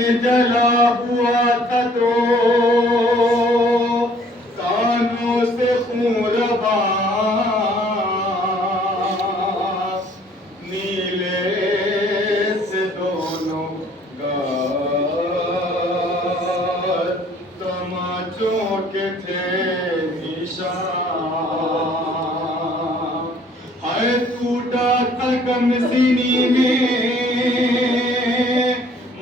में जला हुआ था तो कानों से खून रवा, नीले से दोनों गाल तमाचों के थे निशान। है टूटा था गम सीनी में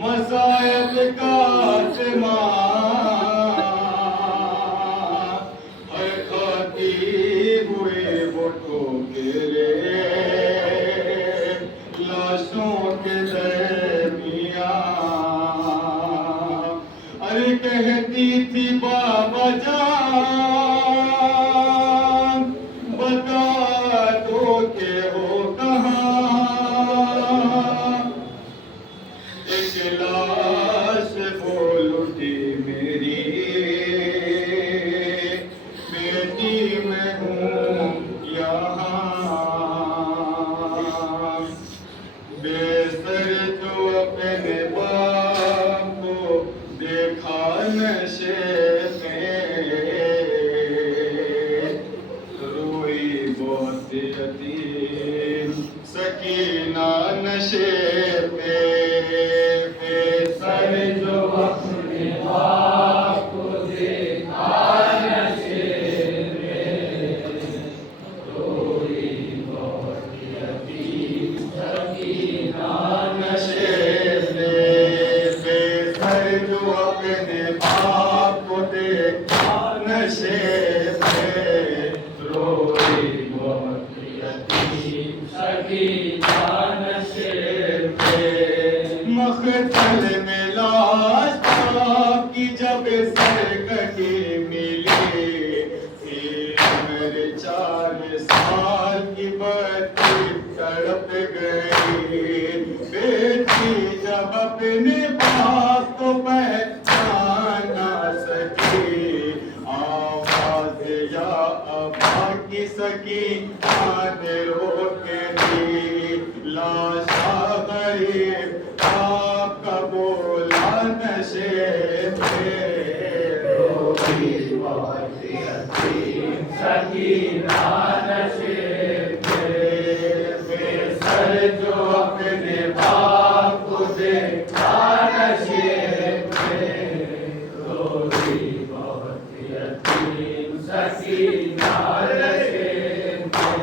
मसायब का आसमान, हर खाती हुए वो ठोकरे लाशों के दरमियान। अरे कहती थी बाबा जान बता दो के हो कहाँ, एक लाश बोल उठी मेरी बेटी मैं हूँ यहाँ। बेसर जो अपने बाप को देखा नशे में, रोई बहुत यतीम सकीना नशे पे। बेसर जो अपने बाप को देखा नशे में, रोई बहुत यतीम सकीना नशे में। बेसर जो अपने बाप को देखा नशे में, रोई बहुत यतीम सकीना नशे में। मख्तल में लाश की जब सरकटी मिली थी, मेरे 4 साल की बच्ची तड़प गई। बेटी जब अपने बाप को पहचान ना सकी, आवाज या अब्बा की सकी आन रोके दी। लाशा गरीब आपका बोला नशे में, रोई बहुत यतीम सकीना नशे में। बेसर जो अपने बाप को देखा नशे में, रोई बहुत यतीम सकीना नशे में।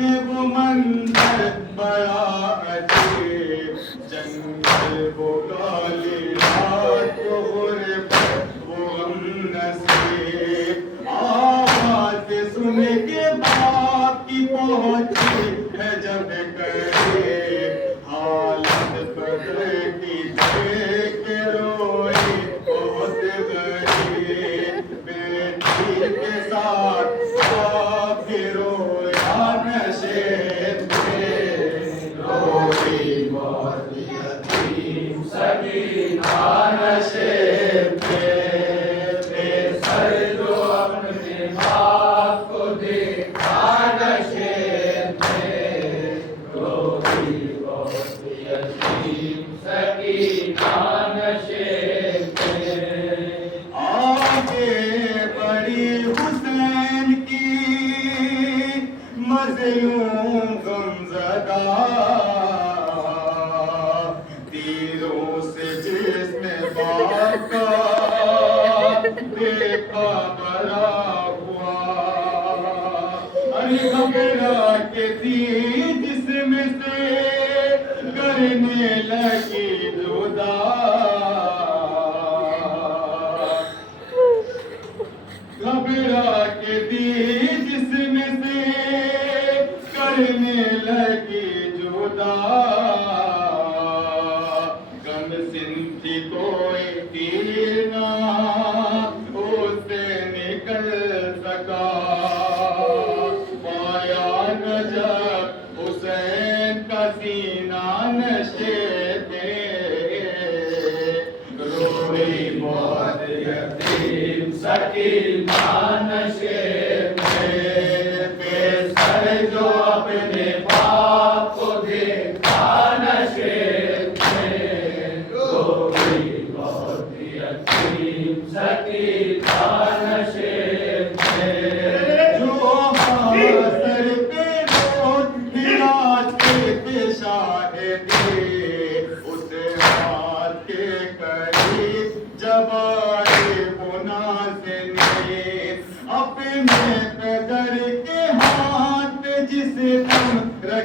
ने वो मंजर बड़ा अजीब, जंगल वो काली रात वो गुर्बत वो हमनसीब। आवाज सुन के बाप की पहुंची है जब करीब, हालत बदल की देख के रोई बहुत गरीब। बेटी के साथ बाप भी रोया नशे में, रोई बहुत यतीम सकीना नशे में। बेसर जो अपने बाप को देखा नशे में, रोई बहुत यतीम सकीना नशे में। आगे बड़ी हुसैन की मज़लूम गमज़दा, तीरों से जिसने बाप का देखा बड़ा हुआ। अरे घबरा के थी जिसमें से करने लगी जुदा, घबरा के थी जिसमें से करने लगी जुदा। गम सिंथी कोई तीर ना उसे निकल सका, पाया न जब हुसैन का सीना नशे पे, रोई बहुत यतीम सकीना नशे में। बेसर जो अपने बाप को देखा नशे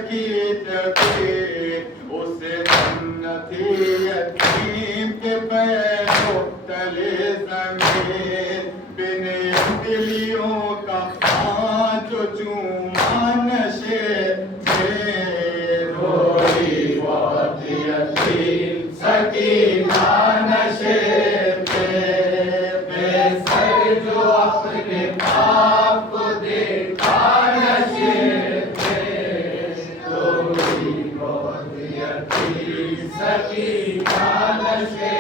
सखी जबे उसे न थी यतीम के पैरों तले जमीन बिन अंगुलियों का हाथ जो चूमा नशे में रोई बहुत यतीम सकीना नशे में बेसर जो अपने बाप को देखा नशे में रोई बहुत यतीम सकीना नशे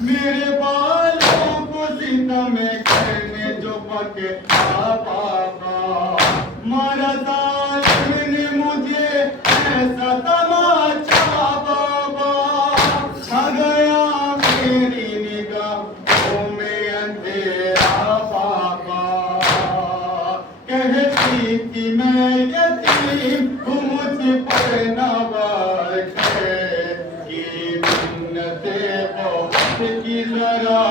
मेरे बालों को सितम करने जो पके पापा मारा जालिम ने मुझे ऐसा तमाचा बाबा छा गया मेरी निगाहों में अंधेरा पापा कहती थी मैं यतीम हूँ मुझ पर ना बैठे की मिन्नते बहुत की जरा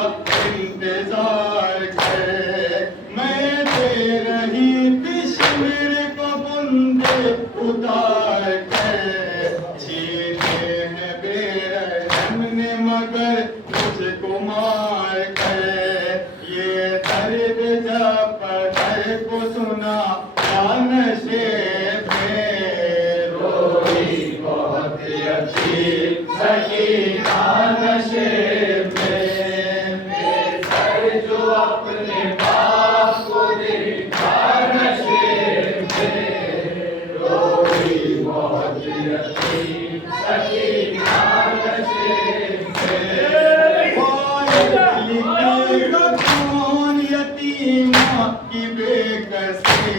इंतजार करे मैं दे रही कश्मीर को बंदे उतार के छीने हैं बेरहम ने मगर मुझको मार के ये दर्द जब पदर को सुना नशे में रोई बहुत यतीम सकीना नशे में बेसर जो अपने बाप को देखा नशे में रोई बहुत यतीम सकीना नशे में कौन यतीमा की बेकसी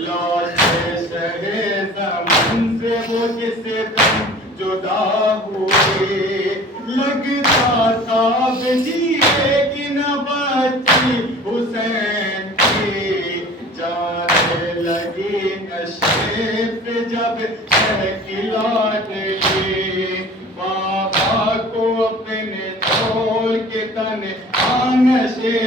लाश शहे ज़मीन से वो जिसे तुम जुदा हुए लगता था जिए न बची हुसैन की जाने लगी नशे पे जब खिला गई बाबा को अपने छोड़ के तन नशे